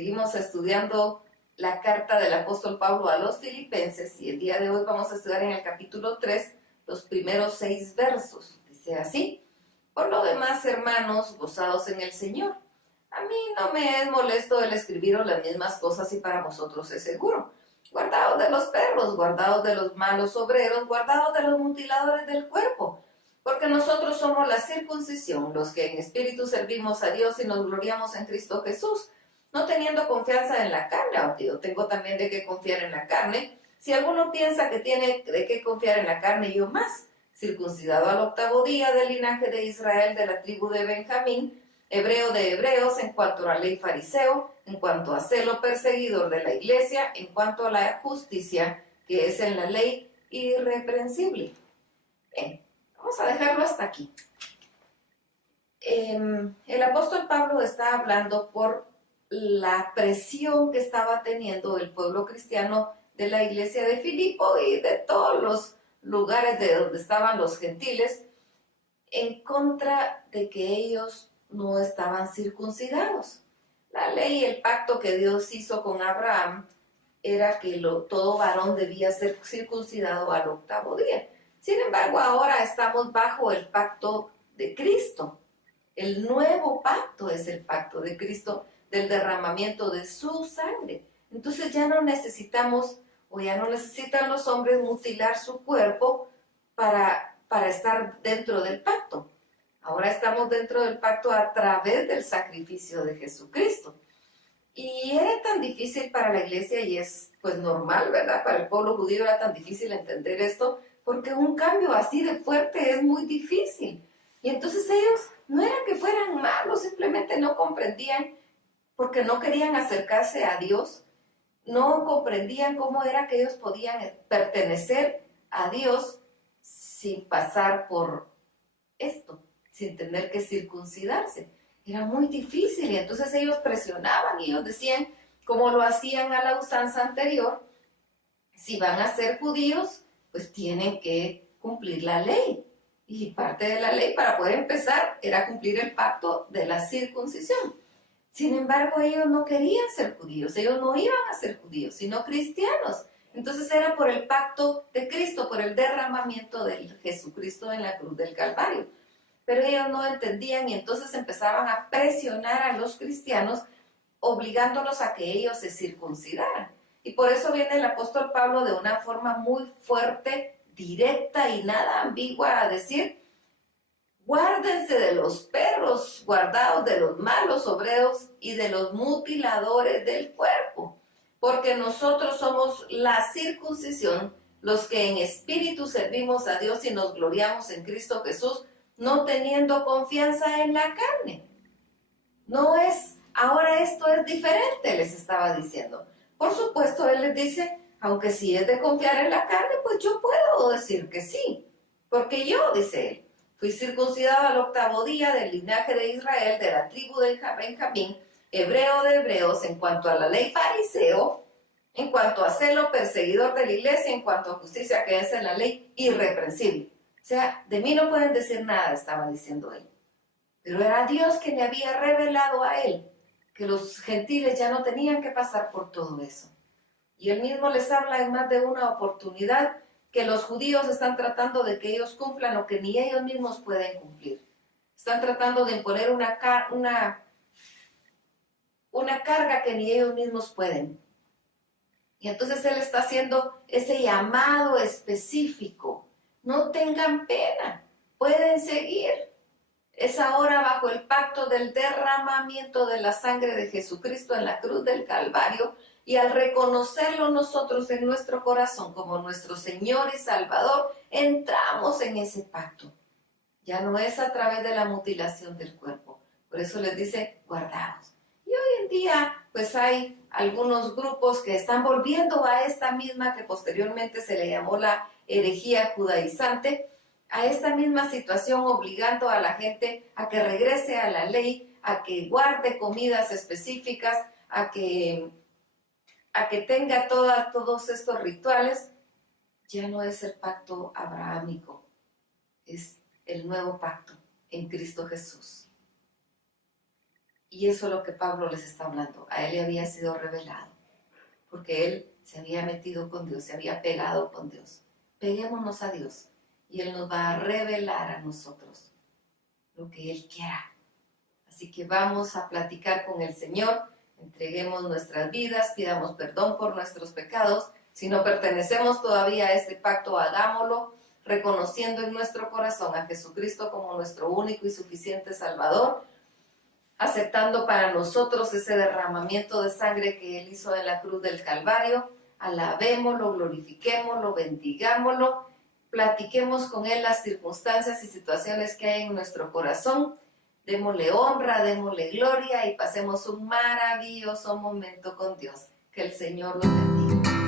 Seguimos estudiando la carta del apóstol Pablo a los Filipenses y el día de hoy vamos a estudiar en el capítulo 3 los primeros 6 versos. Dice así: por lo demás, hermanos, gozados en el Señor. A mí no me es molesto el escribiros las mismas cosas y para vosotros es seguro. Guardaos de los perros, guardaos de los malos obreros, guardaos de los mutiladores del cuerpo. Porque nosotros somos la circuncisión, los que en espíritu servimos a Dios y nos gloriamos en Cristo Jesús, no teniendo confianza en la carne, aunque yo tengo también de qué confiar en la carne. Si alguno piensa que tiene de qué confiar en la carne, yo más, circuncidado al 8º día, del linaje de Israel, de la tribu de Benjamín, hebreo de hebreos, en cuanto a la ley fariseo, en cuanto a celo perseguidor de la iglesia, en cuanto a la justicia que es en la ley, irreprensible. Bien. Vamos a dejarlo hasta aquí. El apóstol Pablo está hablando por la presión que estaba teniendo el pueblo cristiano de la iglesia de Filipo y de todos los lugares de donde estaban los gentiles, en contra de que ellos no estaban circuncidados. La ley y el pacto que Dios hizo con Abraham era que todo varón debía ser circuncidado al 8º día. Sin embargo, ahora estamos bajo el pacto de Cristo. El nuevo pacto es el pacto de Cristo, del derramamiento de su sangre. Entonces ya no necesitamos, o ya no necesitan los hombres mutilar su cuerpo para estar dentro del pacto. Ahora estamos dentro del pacto a través del sacrificio de Jesucristo. Y era tan difícil para la iglesia, y es pues normal, ¿verdad? Para el pueblo judío era tan difícil entender esto, porque un cambio así de fuerte es muy difícil. Y entonces ellos no era que fueran malos, simplemente no comprendían, porque no querían acercarse a Dios, no comprendían cómo era que ellos podían pertenecer a Dios sin pasar por esto, sin tener que circuncidarse. Era muy difícil y entonces ellos presionaban y ellos decían, como lo hacían a la usanza anterior, si van a ser judíos, pues tienen que cumplir la ley. Y parte de la ley para poder empezar era cumplir el pacto de la circuncisión. Sin embargo, ellos no querían ser judíos, ellos no iban a ser judíos, sino cristianos. Entonces era por el pacto de Cristo, por el derramamiento de Jesucristo en la cruz del Calvario. Pero ellos no entendían y entonces empezaban a presionar a los cristianos, obligándolos a que ellos se circuncidaran. Y por eso viene el apóstol Pablo de una forma muy fuerte, directa y nada ambigua a decir: guárdense de los perros, guardaos de los malos obreros y de los mutiladores del cuerpo, porque nosotros somos la circuncisión, los que en espíritu servimos a Dios y nos gloriamos en Cristo Jesús, no teniendo confianza en la carne. No es, ahora esto es diferente, les estaba diciendo. Por supuesto, él les dice, aunque si es de confiar en la carne, pues yo puedo decir que sí. Porque yo, dice él, fui circuncidado al 8º día del linaje de Israel, de la tribu de Benjamín, hebreo de hebreos, en cuanto a la ley fariseo, en cuanto a celo perseguidor de la iglesia, en cuanto a justicia que es en la ley, irreprensible. O sea, de mí no pueden decir nada, estaba diciendo él. Pero era Dios quien le había revelado a él que los gentiles ya no tenían que pasar por todo eso. Y él mismo les habla en más de una oportunidad que los judíos están tratando de que ellos cumplan lo que ni ellos mismos pueden cumplir. Están tratando de imponer una carga que ni ellos mismos pueden. Y entonces él está haciendo ese llamado específico. No tengan pena, pueden seguir. Es ahora bajo el pacto del derramamiento de la sangre de Jesucristo en la cruz del Calvario, y al reconocerlo nosotros en nuestro corazón como nuestro Señor y Salvador, entramos en ese pacto. Ya no es a través de la mutilación del cuerpo. Por eso les dice, guardaos. Y hoy en día, pues hay algunos grupos que están volviendo a esta misma que posteriormente se le llamó la herejía judaizante, a esta misma situación, obligando a la gente a que regrese a la ley, a que guarde comidas específicas, a que tenga todos estos rituales. Ya no es el pacto abrahámico, es el nuevo pacto en Cristo Jesús. Y eso es lo que Pablo les está hablando. A él le había sido revelado, porque él se había metido con Dios, se había pegado con Dios. Peguémonos a Dios y Él nos va a revelar a nosotros lo que Él quiera. Así que vamos a platicar con el Señor, entreguemos nuestras vidas, pidamos perdón por nuestros pecados. Si no pertenecemos todavía a este pacto, hagámoslo, reconociendo en nuestro corazón a Jesucristo como nuestro único y suficiente Salvador, aceptando para nosotros ese derramamiento de sangre que Él hizo en la cruz del Calvario. Alabémoslo, glorifiquémoslo, bendigámoslo, platiquemos con Él las circunstancias y situaciones que hay en nuestro corazón, démosle honra, démosle gloria y pasemos un maravilloso momento con Dios. Que el Señor los bendiga.